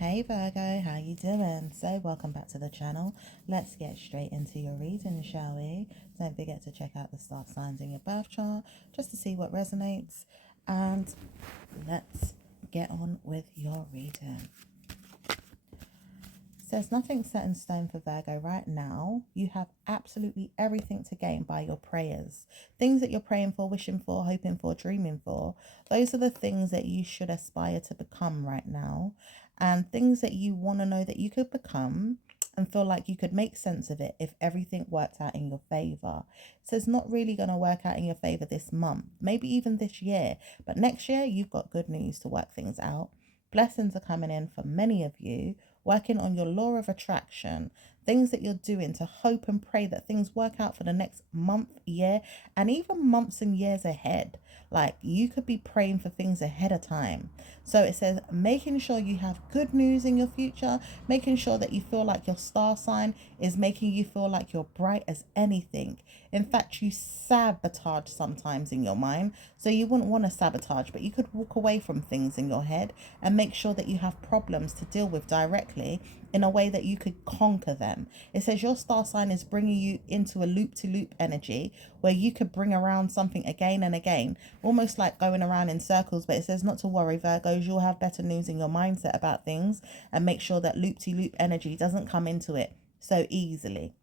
Hey Virgo, how you doing? So welcome back to the channel. Let's get straight into your reading, shall we? Don't forget to check out the star signs in your birth chart just to see what resonates. And let's get on with your reading. Says nothing set in stone for Virgo right now. You have absolutely everything to gain by your prayers. Things that you're praying for, wishing for, hoping for, dreaming for. Those are the things that you should aspire to become right now. And things that you want to know that you could become and feel like you could make sense of it if everything worked out in your favor. So it's not really going to work out in your favor this month, maybe even this year. But next year, you've got good news to work things out. Blessings are coming in for many of you, working on your law of attraction, things that you're doing to hope and pray that things work out for the next month, year, and even months and years ahead. Like you could be praying for things ahead of time. So it says making sure you have good news in your future, making sure that you feel like your star sign is making you feel like you're bright as anything. In fact, you sabotage sometimes in your mind. So you wouldn't want to sabotage, but you could walk away from things in your head and make sure that you have problems to deal with directly in a way that you could conquer them. It says your star sign is bringing you into a loop-to-loop energy where you could bring around something again and again, almost like going around in circles. But it says not to worry, Virgos, you'll have better news in your mindset about things and make sure that loop-to-loop energy doesn't come into it so easily.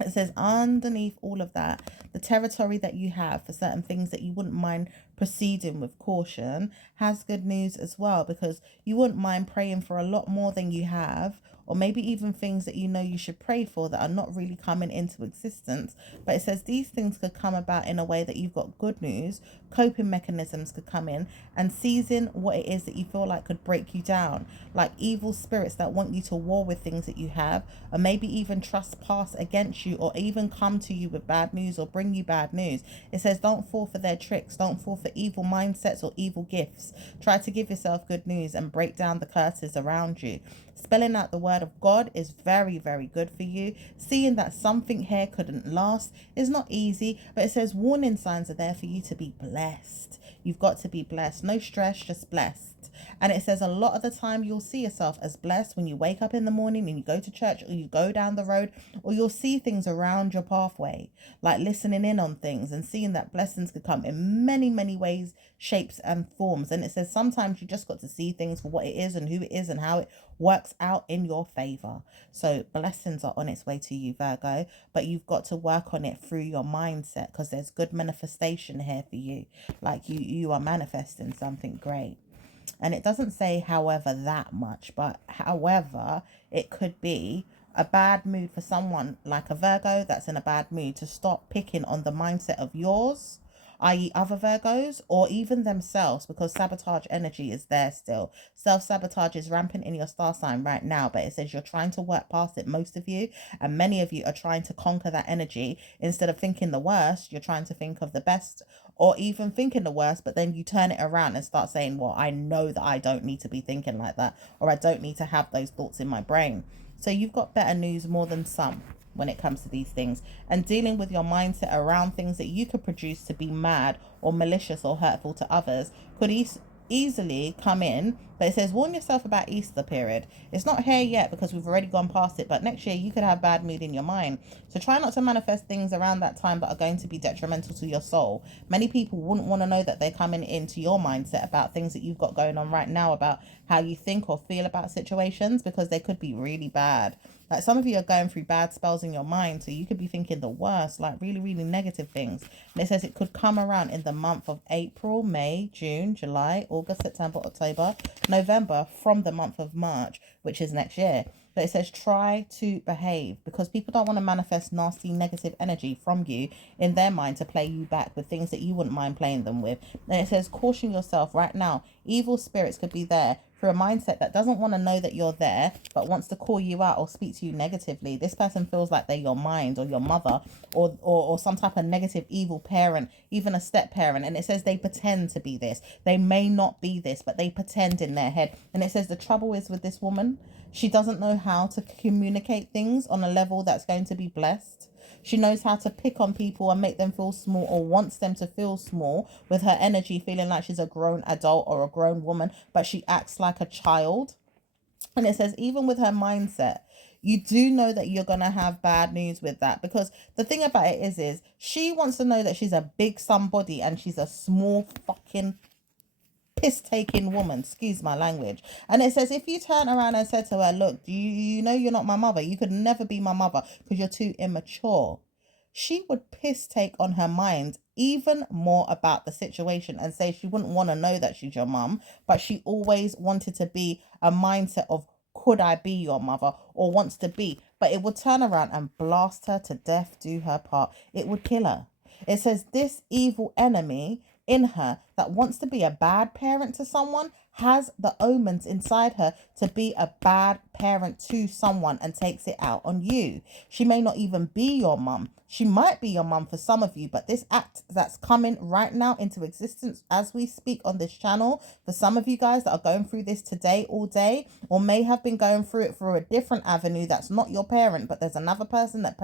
It says underneath all of that, the territory that you have for certain things that you wouldn't mind proceeding with caution has good news as well, because you wouldn't mind praying for a lot more than you have, or maybe even things that you know you should pray for that are not really coming into existence. But it says these things could come about in a way that you've got good news, coping mechanisms could come in and seizing what it is that you feel like could break you down, like evil spirits that want you to war with things that you have, or maybe even trespass against you, or even come to you with bad news or bring you bad news. It says don't fall for their tricks, don't fall for evil mindsets or evil gifts. Try to give yourself good news and break down the curses around you. Spelling out the word of God is very, very good for you. Seeing that something here couldn't last is not easy, but it says warning signs are there for you to be blessed. You've got to be blessed. No stress, just blessed. And it says a lot of the time you'll see yourself as blessed when you wake up in the morning and you go to church, or you go down the road, or you'll see things around your pathway, like listening in on things and seeing that blessings could come in many, many ways, shapes and forms. And it says sometimes you just got to see things for what it is and who it is and how it works out in your favor. So blessings are on its way to you, Virgo, but you've got to work on it through your mindset, because there's good manifestation here for you. Like you are manifesting something great. And it doesn't say however that much, but however it could be a bad mood for someone like a Virgo that's in a bad mood to stop picking on the mindset of yours, i.e. other Virgos, or even themselves, because sabotage energy is there still. Self-sabotage is rampant in your star sign right now, but it says you're trying to work past it, most of you, and many of you are trying to conquer that energy. Instead of thinking the worst, you're trying to think of the best, or even thinking the worst, but then you turn it around and start saying, well, I know that I don't need to be thinking like that, or I don't need to have those thoughts in my brain. So you've got better news more than some when it comes to these things, and dealing with your mindset around things that you could produce to be mad or malicious or hurtful to others could easily come in. But it says warn yourself about Easter period. It's not here yet because we've already gone past it, but next year you could have bad mood in your mind. So try not to manifest things around that time that are going to be detrimental to your soul. Many people wouldn't want to know that they're coming into your mindset about things that you've got going on right now, about how you think or feel about situations, because they could be really bad. Like some of you are going through bad spells in your mind, so you could be thinking the worst, like really, really negative things. And it says it could come around in the month of April, May, June, July, August, September, October, November, from the month of March, which is next year. But it says try to behave, because people don't want to manifest nasty negative energy from you in their mind to play you back with things that you wouldn't mind playing them with. And it says caution yourself right now. Evil spirits could be there through a mindset that doesn't want to know that you're there, but wants to call you out or speak to you negatively. This person feels like they're your mind or your mother, or some type of negative evil parent, even a step parent. And it says they pretend to be this. They may not be this, but they pretend in their head. And it says the trouble is with this woman, she doesn't know how to communicate things on a level that's going to be blessed. She knows how to pick on people and make them feel small, or wants them to feel small with her energy, feeling like she's a grown adult or a grown woman, but she acts like a child. And it says, even with her mindset, you do know that you're going to have bad news with that, because the thing about it is she wants to know that she's a big somebody and she's a small fucking piss taking woman, excuse my language. And it says, if you turn around and said to her, look, you know you're not my mother, you could never be my mother because you're too immature, she would piss take on her mind even more about the situation and say she wouldn't want to know that she's your mum, but she always wanted to be a mindset of, could I be your mother, or wants to be, but it would turn around and blast her to death, do her part. It would kill her. It says this evil enemy in her that wants to be a bad parent to someone has the omens inside her to be a bad parent to someone and takes it out on you. She may not even be your mum. She might be your mum for some of you, but this act that's coming right now into existence as we speak on this channel, for some of you guys that are going through this today all day, or may have been going through it through a different avenue that's not your parent, but there's another person that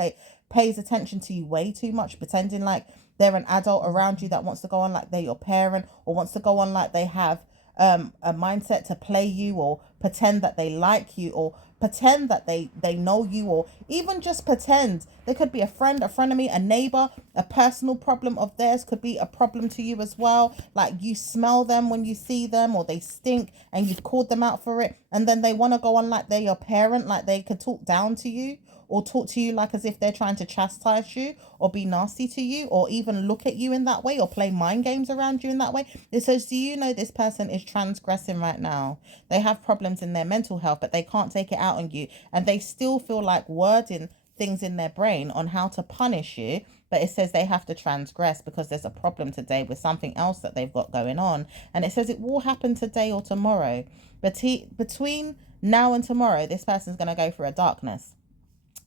pays attention to you way too much, pretending like they're an adult around you that wants to go on like they're your parent, or wants to go on like they have a mindset to play you, or pretend that they like you, or pretend that they know you, or even just pretend. They could be a friend, a frenemy, a neighbor. A personal problem of theirs could be a problem to you as well. Like you smell them when you see them, or they stink and you've called them out for it, and then they want to go on like they're your parent, like they could talk down to you, or talk to you like as if they're trying to chastise you, or be nasty to you, or even look at you in that way, or play mind games around you in that way. It says, do you know this person is transgressing right now? They have problems in their mental health, but they can't take it out on you. And they still feel like wording things in their brain on how to punish you. But it says they have to transgress because there's a problem today with something else that they've got going on. And it says it will happen today or tomorrow. But between now and tomorrow, this person's going to go through a darkness.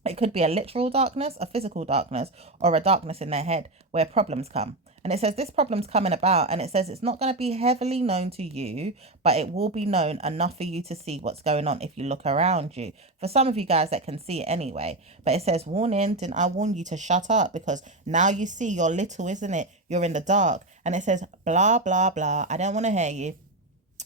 It could be a literal darkness, a physical darkness, or a darkness in their head where problems come. And it says this problem's coming about, and it says it's not going to be heavily known to you, but it will be known enough for you to see what's going on if you look around you. For some of you guys that can see it anyway. But it says, warning, didn't I warn you to shut up? Because now you see you're little, isn't it? You're in the dark. And it says, blah, blah, blah. I don't want to hear you.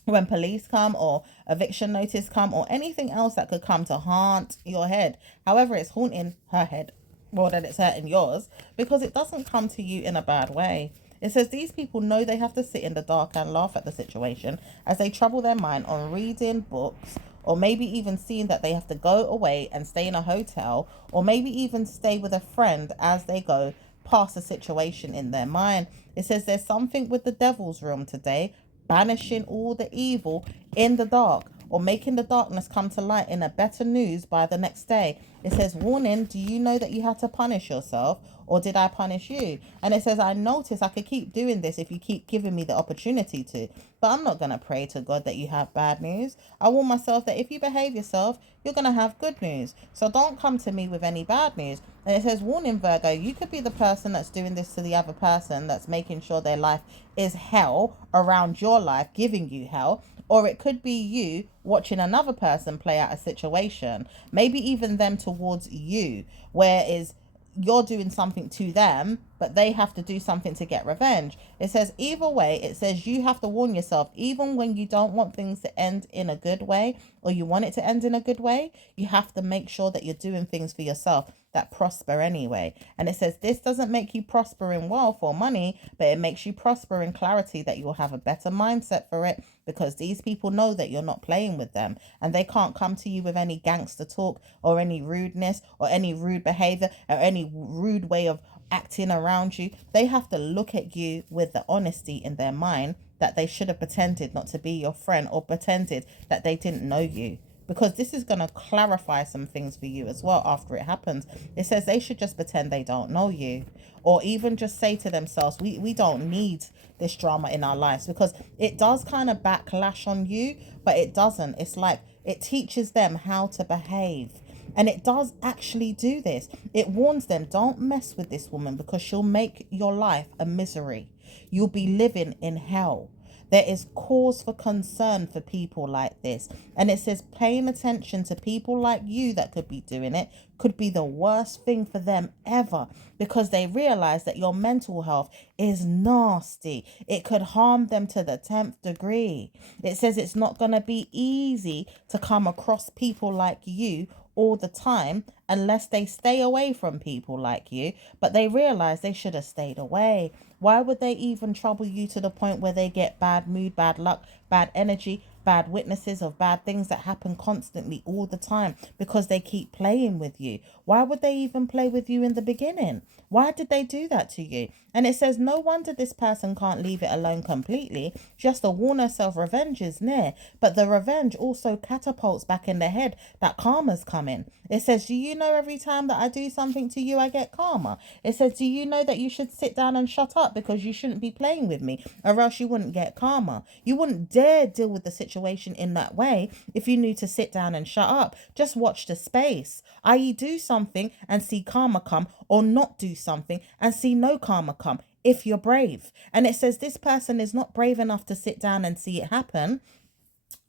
When police come, or eviction notice come, or anything else that could come to haunt your head. However, it's haunting her head more than it's hurting yours, because it doesn't come to you in a bad way. It says these people know they have to sit in the dark and laugh at the situation as they trouble their mind on reading books, or maybe even seeing that they have to go away and stay in a hotel, or maybe even stay with a friend as they go past a situation in their mind. It says there's something with the devil's room today, banishing all the evil in the dark, or making the darkness come to light in a better news by the next day. It says, warning, do you know that you had to punish yourself, or did I punish you? And it says, I notice I could keep doing this if you keep giving me the opportunity to, but I'm not going to pray to God that you have bad news. I warn myself that if you behave yourself, you're going to have good news. So don't come to me with any bad news. And it says, warning, Virgo, you could be the person that's doing this to the other person, that's making sure their life is hell around your life, giving you hell. Or it could be you watching another person play out a situation, maybe even them towards you, whereas you're doing something to them, but they have to do something to get revenge. It says either way, it says you have to warn yourself, even when you don't want things to end in a good way, or you want it to end in a good way, you have to make sure that you're doing things for yourself that prosper anyway. And it says this doesn't make you prosper in wealth or money, but it makes you prosper in clarity, that you'll have a better mindset for it, because these people know that you're not playing with them, and they can't come to you with any gangster talk, or any rudeness, or any rude behavior, or any rude way of acting around you. They have to look at you with the honesty in their mind that they should have pretended not to be your friend, or pretended that they didn't know you, because this is going to clarify some things for you as well after it happens. It says they should just pretend they don't know you, or even just say to themselves, we don't need this drama in our lives, because it does kind of backlash on you, but it doesn't. It's like it teaches them how to behave. And it does actually do this. It warns them, don't mess with this woman, because she'll make your life a misery. You'll be living in hell. There is cause for concern for people like this. And it says paying attention to people like you that could be doing it could be the worst thing for them ever, because they realize that your mental health is nasty. It could harm them to the 10th degree. It says it's not going to be easy to come across people like you all the time unless they stay away from people like you, but they realize they should have stayed away. Why would they even trouble you to the point where they get bad mood, bad luck, bad energy, bad witnesses of bad things that happen constantly all the time? Because they keep playing with you. Why would they even play with you in the beginning? Why did they do that to you? And it says no wonder this person can't leave it alone completely. She has to warn herself revenge is near. But the revenge also catapults back in the head that karma's coming. It says, do you know every time that I do something to you, I get karma? It says, do you know that you should sit down and shut up because you shouldn't be playing with me, or else you wouldn't get karma? You wouldn't dare deal with the situation in that way if you knew to sit down and shut up. Just watch the space, i.e. do something and see karma come, or not do something and see no karma come if you're brave. And it says this person is not brave enough to sit down and see it happen,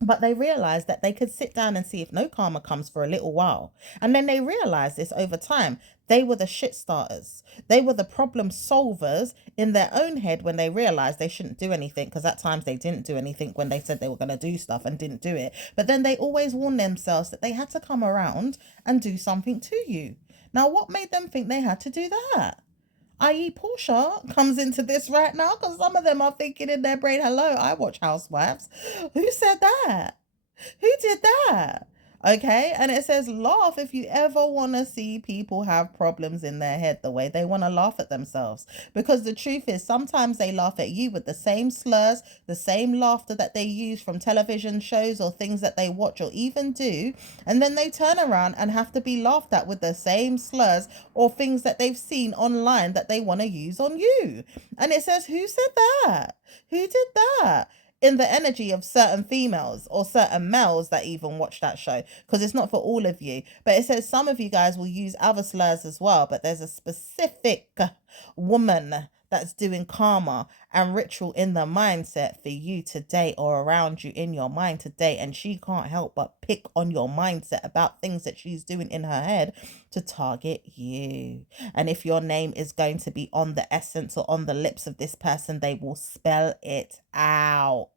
but they realized that they could sit down and see if no karma comes for a little while. And then they realized this over time. They were the shit starters. They were the problem solvers in their own head when they realized they shouldn't do anything, because at times they didn't do anything when they said they were going to do stuff and didn't do it. But then they always warned themselves that they had to come around and do something to you. Now, what made them think they had to do that? I.e. Portia comes into this right now, because some of them are thinking in their brain, hello, I watch Housewives. Who said that? Who did that? Okay, and it says laugh if you ever want to see people have problems in their head the way they want to laugh at themselves. Because the truth is, sometimes they laugh at you with the same slurs, the same laughter that they use from television shows or things that they watch or even do, and then they turn around and have to be laughed at with the same slurs or things that they've seen online that they want to use on you. And it says, who said that? Who did that? In the energy of certain females or certain males that even watch that show, because it's not for all of you. But it says some of you guys will use other slurs as well, but there's a specific woman that's doing karma and ritual in the mindset for you today, or around you in your mind today, and she can't help but pick on your mindset about things that she's doing in her head to target you. And if your name is going to be on the essence or on the lips of this person, they will spell it out.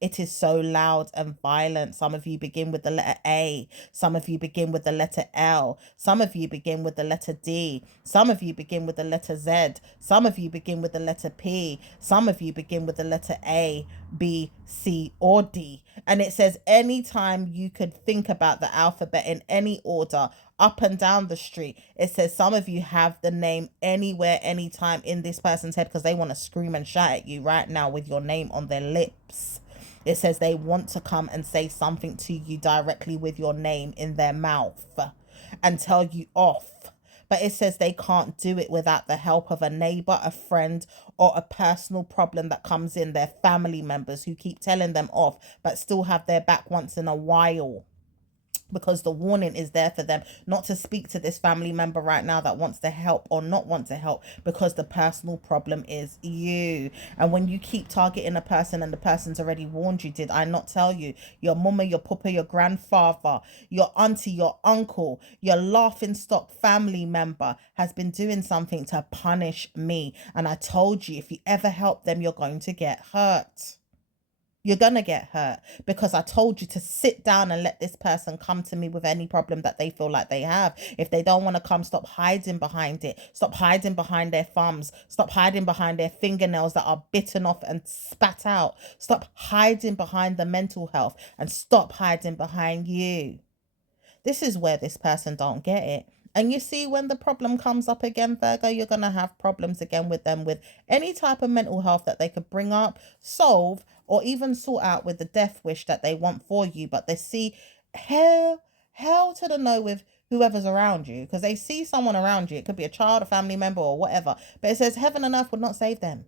It is so loud and violent. Some of you begin with the letter A. Some of you begin with the letter L. Some of you begin with the letter D. Some of you begin with the letter Z. Some of you begin with the letter P. Some of you begin with the letter A, B, C, or D. And it says anytime you could think about the alphabet in any order, up and down the street, it says some of you have the name anywhere, anytime in this person's head, because they want to scream and shout at you right now with your name on their lips. It says they want to come and say something to you directly with your name in their mouth and tell you off. But it says they can't do it without the help of a neighbor, a friend, or a personal problem that comes in, their family members who keep telling them off, but still have their back once in a while. Because the warning is there for them not to speak to this family member right now that wants to help or not want to help, because the personal problem is you. And when you keep targeting a person and the person's already warned you, did I not tell you? Your mama, your papa, your grandfather, your auntie, your uncle, your laughing stock family member has been doing something to punish me. And I told you, if you ever help them, you're going to get hurt. You're going to get hurt, because I told you to sit down and let this person come to me with any problem that they feel like they have. If they don't want to come, stop hiding behind it. Stop hiding behind their thumbs. Stop hiding behind their fingernails that are bitten off and spat out. Stop hiding behind the mental health and stop hiding behind you. This is where this person don't get it. And you see, when the problem comes up again, Virgo, you're going to have problems again with them, with any type of mental health that they could bring up, solve, or even sort out with the death wish that they want for you. But they see hell to the no with whoever's around you, because they see someone around you. It could be a child, a family member, or whatever. But it says heaven and earth would not save them.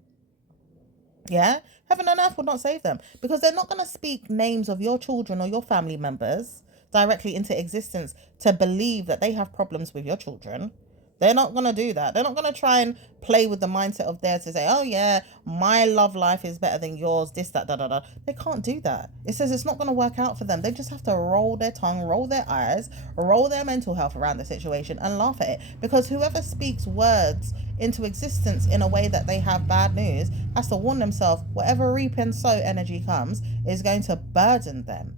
Yeah? Heaven and earth would not save them, because they're not going to speak names of your children or your family members directly into existence to believe that they have problems with your children. They're not going to do that. They're not going to try and play with the mindset of theirs to say, oh, yeah, my love life is better than yours, this, that, da, da, da. They can't do that. It says it's not going to work out for them. They just have to roll their tongue, roll their eyes, roll their mental health around the situation and laugh at it. Because whoever speaks words into existence in a way that they have bad news has to warn themselves whatever reap and sow energy comes is going to burden them.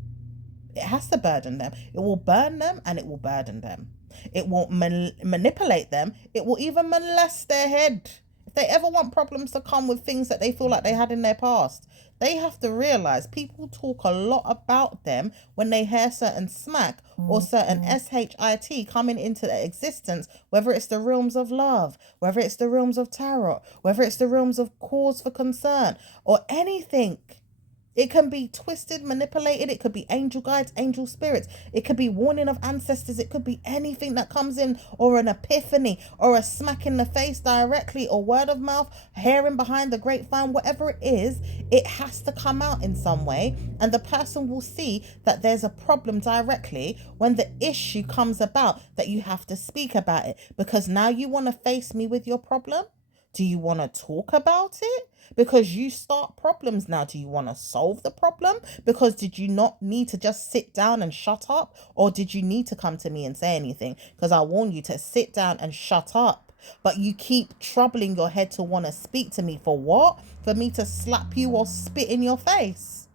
It has to burden them. It will burn them and it will burden them. It will manipulate them. It will even molest their head. If they ever want problems to come with things that they feel like they had in their past, they have to realize people talk a lot about them when they hear certain smack or certain shit coming into their existence, whether it's the realms of love, whether it's the realms of tarot, whether it's the realms of cause for concern or anything. It can be twisted, manipulated. It could be angel guides, angel spirits. It could be warning of ancestors. It could be anything that comes in, or an epiphany, or a smack in the face directly, or word of mouth, hearing behind the grapevine, whatever it is, it has to come out in some way. And the person will see that there's a problem directly when the issue comes about, that you have to speak about it. Because now you want to face me with your problem? Do you want to talk about it? Because you start problems now. Do you want to solve the problem? Because did you not need to just sit down and shut up? Or did you need to come to me and say anything? Because I warn you to sit down and shut up. But you keep troubling your head to want to speak to me. For what? For me to slap you or spit in your face?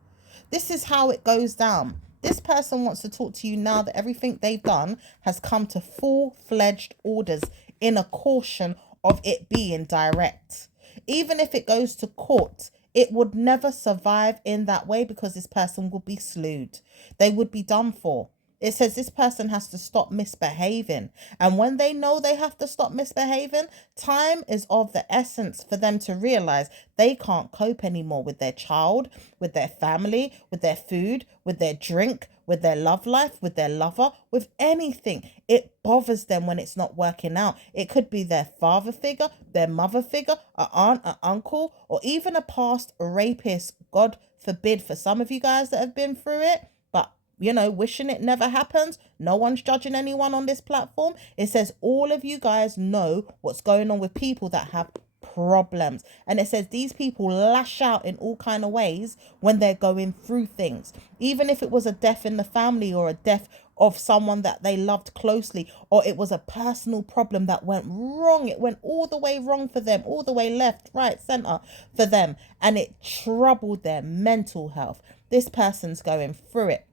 This is how it goes down. This person wants to talk to you now that everything they've done has come to full-fledged orders in a caution of it being direct. Even if it goes to court, it would never survive in that way because this person would be slewed. They would be done for. It says this person has to stop misbehaving. And when they know they have to stop misbehaving, time is of the essence for them to realize they can't cope anymore with their child, with their family, with their food, with their drink, with their love life, with their lover, with anything. It bothers them when it's not working out. It could be their father figure, their mother figure, an aunt, an uncle, or even a past rapist. God forbid for some of you guys that have been through it. But wishing it never happens. No one's judging anyone on this platform. It says all of you guys know what's going on with people that have problems. And it says these people lash out in all kind of ways when they're going through things. Even if it was a death in the family or a death of someone that they loved closely, or it was a personal problem that went wrong. It went all the way wrong for them, all the way left, right, center for them. And it troubled their mental health. This person's going through it.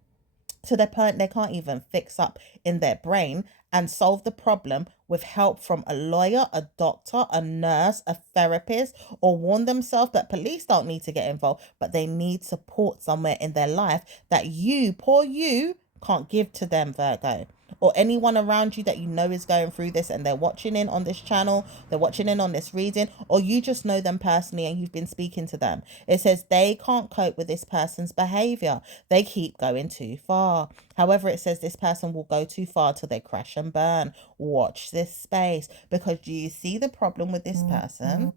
To the point they can't even fix up in their brain and solve the problem with help from a lawyer, a doctor, a nurse, a therapist, or warn themselves that police don't need to get involved, but they need support somewhere in their life that you, poor you, can't give to them, Virgo. Or anyone around you that you know is going through this and they're watching in on this channel, they're watching in on this reading, or you just know them personally and you've been speaking to them. It says they can't cope with this person's behavior. They keep going too far. However, it says this person will go too far till they crash and burn. Watch this space, because do you see the problem with this person?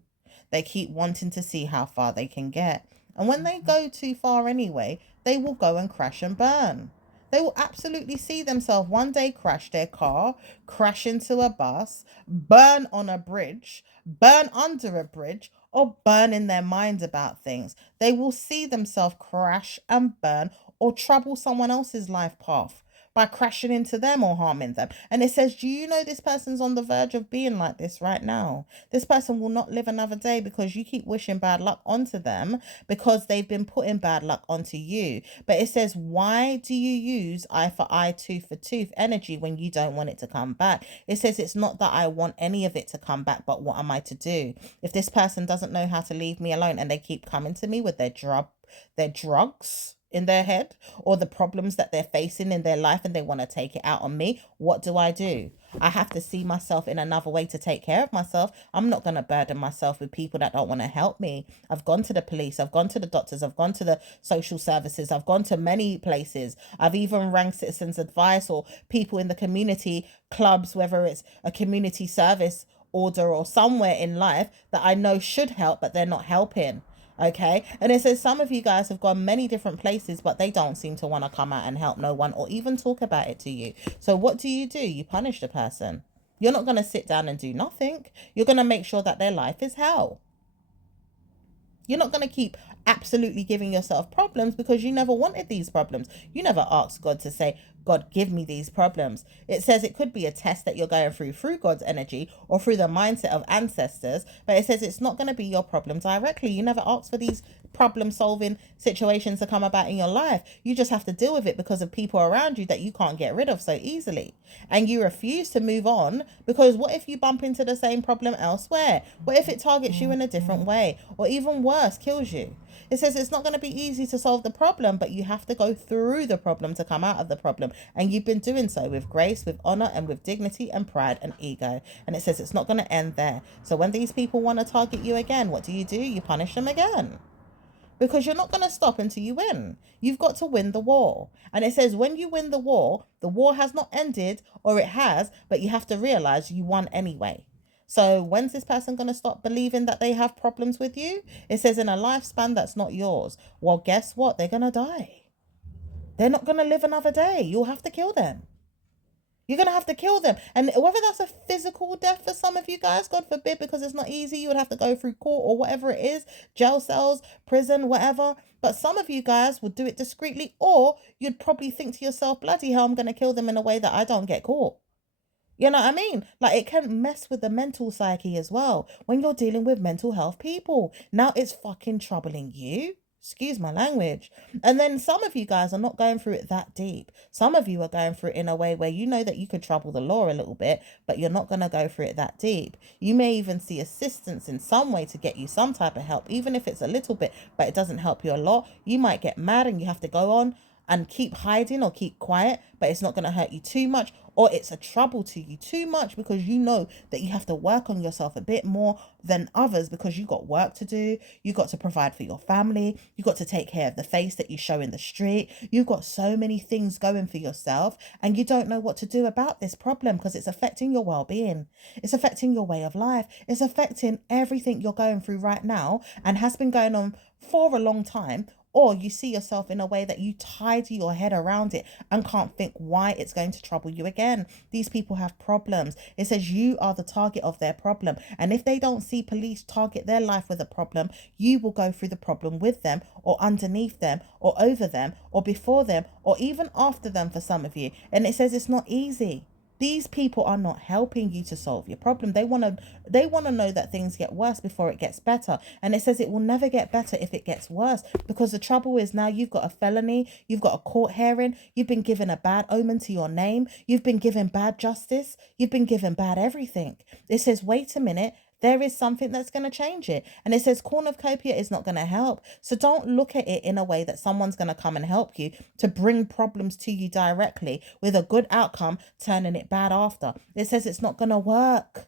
They keep wanting to see how far they can get. And when they go too far anyway, they will go and crash and burn. They will absolutely see themselves one day crash their car, crash into a bus, burn on a bridge, burn under a bridge, or burn in their minds about things. They will see themselves crash and burn or trouble someone else's life path by crashing into them or harming them. And it says, do you know this person's on the verge of being like this right now? This person will not live another day because you keep wishing bad luck onto them because they've been putting bad luck onto you. But it says, why do you use eye for eye, tooth for tooth energy when you don't want it to come back? It says, it's not that I want any of it to come back, but what am I to do? If this person doesn't know how to leave me alone and they keep coming to me with their drugs in their head, or the problems that they're facing in their life and they want to take it out on me, what do? I have to see myself in another way to take care of myself. I'm not going to burden myself with people that don't want to help me. I've gone to the police, I've gone to the doctors, I've gone to the social services, I've gone to many places. I've even rang citizens advice or people in the community clubs, whether it's a community service order or somewhere in life that I know should help, but they're not helping. Okay, and it says some of you guys have gone many different places, but they don't seem to want to come out and help no one or even talk about it to you. So what do? You punish the person. You're not going to sit down and do nothing. You're going to make sure that their life is hell. You're not going to keep absolutely giving yourself problems because you never wanted these problems. You never asked God to say, God, give me these problems. It says it could be a test that you're going through God's energy or through the mindset of ancestors, but it says it's not going to be your problem directly. You never asked for these problem solving situations to come about in your life. You just have to deal with it because of people around you that you can't get rid of so easily. And you refuse to move on because what if you bump into the same problem elsewhere? What if it targets you in a different way? Or even worse, kills you? It says it's not going to be easy to solve the problem, but you have to go through the problem to come out of the problem. And you've been doing so with grace, with honor, and with dignity and pride and ego. And it says it's not going to end there. So when these people want to target you again, what do? You punish them again. Because you're not going to stop until you win. You've got to win the war. And it says when you win the war has not ended, or it has, but you have to realize you won anyway. So when's this person going to stop believing that they have problems with you? It says in a lifespan that's not yours. Well, guess what? They're going to die. They're not going to live another day. You'll have to kill them. You're going to have to kill them. And whether that's a physical death for some of you guys, God forbid, because it's not easy, you would have to go through court or whatever it is, jail cells, prison, whatever. But some of you guys would do it discreetly, or you'd probably think to yourself, bloody hell, I'm going to kill them in a way that I don't get caught. You know what I mean? Like, it can mess with the mental psyche as well when you're dealing with mental health people. Now it's fucking troubling you. Excuse my language. And then some of you guys are not going through it that deep. Some of you are going through it in a way where you know that you could trouble the law a little bit, but you're not going to go through it that deep. You may even see assistance in some way to get you some type of help, even if it's a little bit, but it doesn't help you a lot. You might get mad and you have to go on and keep hiding or keep quiet, but it's not going to hurt you too much, or it's a trouble to you too much because you know that you have to work on yourself a bit more than others because you got work to do. You got to provide for your family. You got to take care of the face that you show in the street. You've got so many things going for yourself and you don't know what to do about this problem because it's affecting your well-being. It's affecting your way of life. It's affecting everything you're going through right now and has been going on for a long time. Or you see yourself in a way that you tidy your head around it and can't think why it's going to trouble you again. These people have problems. It says you are the target of their problem. And if they don't see police target their life with a problem, you will go through the problem with them or underneath them or over them or before them or even after them for some of you. And it says it's not easy. These people are not helping you to solve your problem. They want to know that things get worse before it gets better. And it says it will never get better if it gets worse, because the trouble is now you've got a felony, you've got a court hearing, you've been given a bad omen to your name, you've been given bad justice, you've been given bad everything. It says, wait a minute, there is something that's going to change it. And it says cornucopia is not going to help. So don't look at it in a way that someone's going to come and help you to bring problems to you directly with a good outcome, turning it bad after. It says it's not going to work.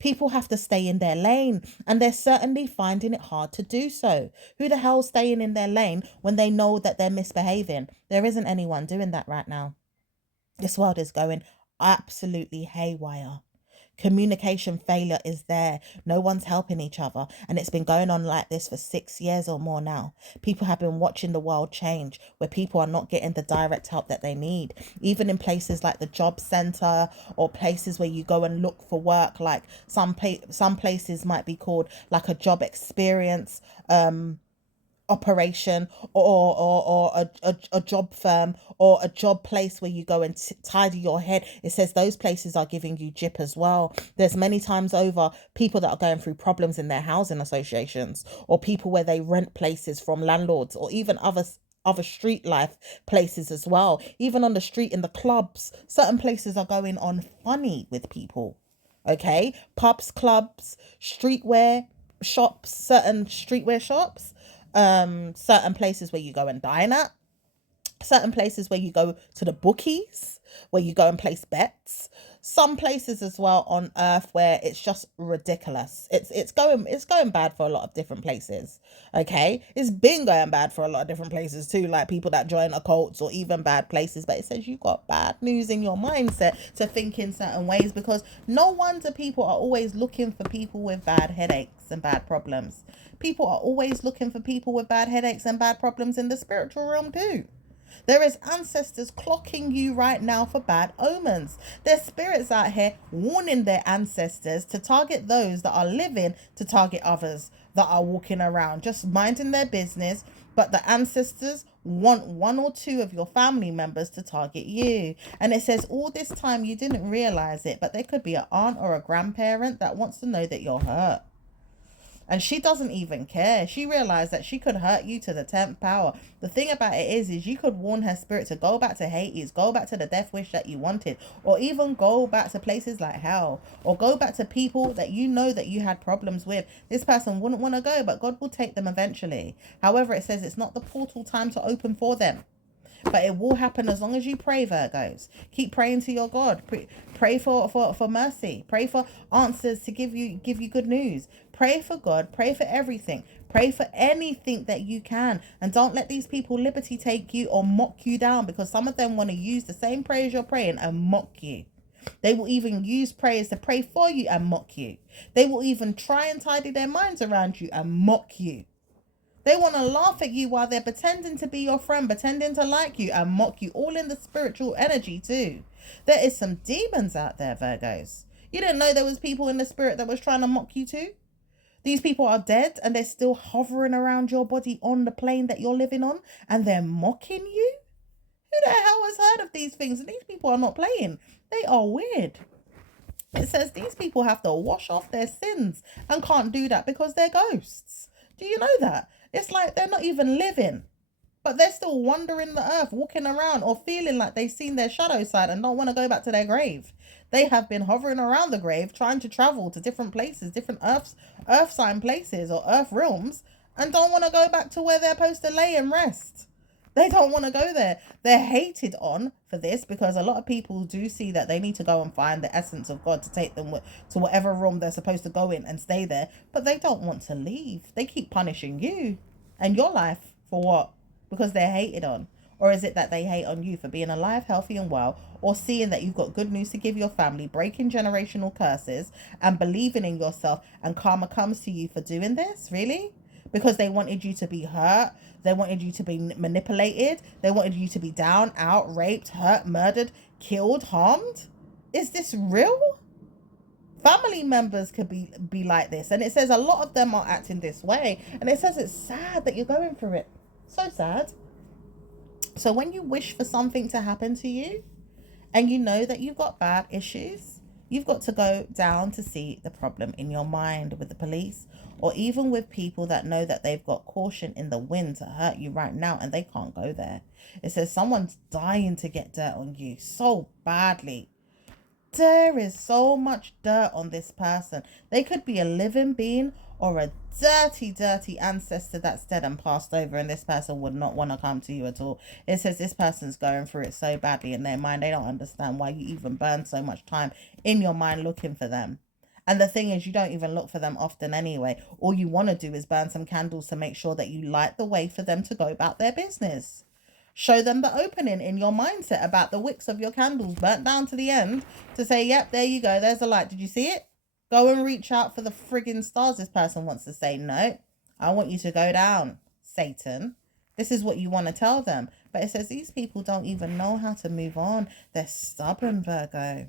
People have to stay in their lane, and they're certainly finding it hard to do so. Who the hell's staying in their lane when they know that they're misbehaving? There isn't anyone doing that right now. This world is going absolutely haywire. Communication failure is there. No one's helping each other. And it's been going on like this for 6 years or more now. People have been watching the world change where people are not getting the direct help that they need. Even in places like the job center or places where you go and look for work, like some places might be called like a job experience operation or a job firm or a job place where you go and tidy your head. It says those places are giving you gyp as well. There's many times over people that are going through problems in their housing associations, or people where they rent places from landlords, or even other street life places as well. Even on the street in the clubs, certain places are going on funny with people. Okay, pubs, clubs, streetwear shops, certain streetwear shops, certain places where you go and dine at, certain places where you go to the bookies, where you go and place bets, some places as well on earth where it's just ridiculous. It's going bad for a lot of different places. Okay, it's been going bad for a lot of different places too, like people that join occults or even bad places. But it says you got bad news in your mindset to think in certain ways, because no wonder people are always looking for people with bad headaches and bad problems. People are always looking for people with bad headaches and bad problems in the spiritual realm too. There is ancestors clocking you right now for bad omens. There's spirits out here warning their ancestors to target those that are living, to target others that are walking around just minding their business. But the ancestors want one or two of your family members to target you. And it says all this time you didn't realize it, but there could be an aunt or a grandparent that wants to know that you're hurt. And she doesn't even care. She realized that she could hurt you to the 10th power. The thing about it is you could warn her spirit to go back to Hades, go back to the death wish that you wanted, or even go back to places like hell, or go back to people that you know that you had problems with. This person wouldn't want to go, but God will take them eventually. However, it says it's not the portal time to open for them. But it will happen as long as you pray, Virgos. Keep praying to your God. Pray for mercy. Pray for answers to give you good news. Pray for God. Pray for everything. Pray for anything that you can. And don't let these people liberty take you or mock you down, because some of them want to use the same prayers you're praying and mock you. They will even use prayers to pray for you and mock you. They will even try and tidy their minds around you and mock you. They want to laugh at you while they're pretending to be your friend, pretending to like you and mock you, all in the spiritual energy too. There is some demons out there, Virgos. You didn't know there was people in the spirit that was trying to mock you too? These people are dead and they're still hovering around your body on the plane that you're living on, and they're mocking you? Who the hell has heard of these things? And these people are not playing. They are weird. It says these people have to wash off their sins and can't do that because they're ghosts. Do you know that? It's like they're not even living, but they're still wandering the earth, walking around or feeling like they've seen their shadow side and don't want to go back to their grave. They have been hovering around the grave, trying to travel to different places, different earth sign places or earth realms, and don't want to go back to where they're supposed to lay and rest. They don't want to go there. They're hated on for this because a lot of people do see that they need to go and find the essence of God to take them to whatever room they're supposed to go in and stay there. But they don't want to leave. They keep punishing you and your life for what? Because they're hated on. Or is it that they hate on you for being alive, healthy and well, or seeing that you've got good news to give your family, breaking generational curses and believing in yourself, and karma comes to you for doing this? Really? Because they wanted you to be hurt. They wanted you to be manipulated. They wanted you to be down, out, raped, hurt, murdered, killed, harmed. Is this real? Family members could be like this. And it says a lot of them are acting this way. And it says it's sad that you're going through it. So sad. So when you wish for something to happen to you and you know that you've got bad issues, you've got to go down to see the problem in your mind with the police, or even with people that know that they've got caution in the wind to hurt you right now and they can't go there. It says someone's dying to get dirt on you so badly. There is so much dirt on this person. They could be a living being or a dirty ancestor that's dead and passed over, and this person would not want to come to you at all. It says this person's going through it so badly in their mind, they don't understand why you even burn so much time in your mind looking for them. And the thing is, you don't even look for them often anyway. All you want to do is burn some candles to make sure that you light the way for them to go about their business. Show them the opening in your mindset about the wicks of your candles burnt down to the end to say, yep, there you go. There's the light. Did you see it? Go and reach out for the friggin' stars. This person wants to say, no, I want you to go down, Satan. This is what you want to tell them. But it says these people don't even know how to move on. They're stubborn, Virgo.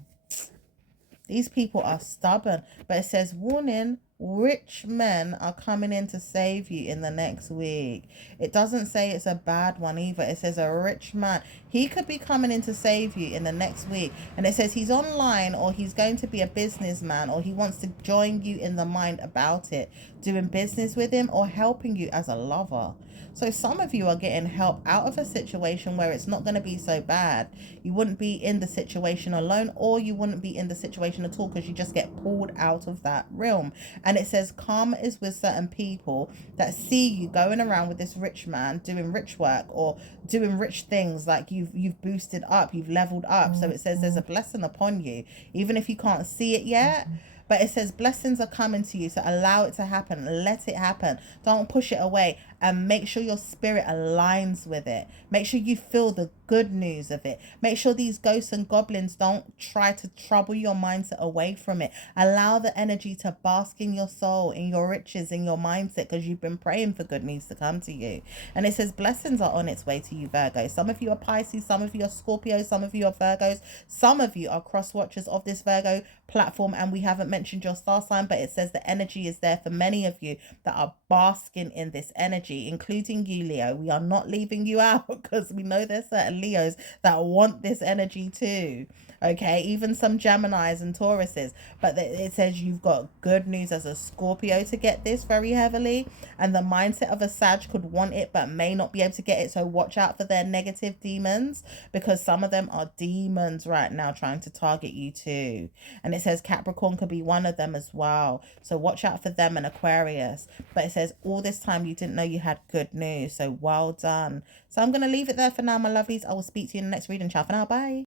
These people are stubborn. But it says, warning, rich men are coming in to save you in the next week. It doesn't say it's a bad one either. It says a rich man. He could be coming in to save you in the next week. And it says he's online, or he's going to be a businessman, or he wants to join you in the mind about it, doing business with him or helping you as a lover. So some of you are getting help out of a situation where it's not going to be so bad. You wouldn't be in the situation alone, or you wouldn't be in the situation at all because you just get pulled out of that realm. And it says karma is with certain people that see you going around with this rich man doing rich work or doing rich things, like you've boosted up, you've leveled up. So it says there's a blessing upon you, even if you can't see it yet. But it says blessings are coming to you, so allow it to happen. Let it happen. Don't push it away. and make sure your spirit aligns with it. Make sure you feel the good news of it. Make sure these ghosts and goblins don't try to trouble your mindset away from it. Allow the energy to bask in your soul, in your riches, in your mindset, because you've been praying for good news to come to you. And it says blessings are on its way to you, Virgo. Some of you are Pisces, some of you are Scorpios, some of you are Virgos, some of you are cross watchers of this Virgo platform, and we haven't mentioned your star sign, but it says the energy is there for many of you that are basking in this energy, including you, Leo. We are not leaving you out, because we know there's certain Leos that want this energy too. Okay, even some Geminis and Tauruses. But it says you've got good news as a Scorpio to get this very heavily, and the mindset of a Sag could want it but may not be able to get it. So watch out for their negative demons, because some of them are demons right now trying to target you too. And it says Capricorn could be one of them as well. So watch out for them, and Aquarius. But it says all this time you didn't know you had good news. So well done. So I'm going to leave it there for now, my lovelies. I will speak to you in the next reading. Ciao for now. Bye.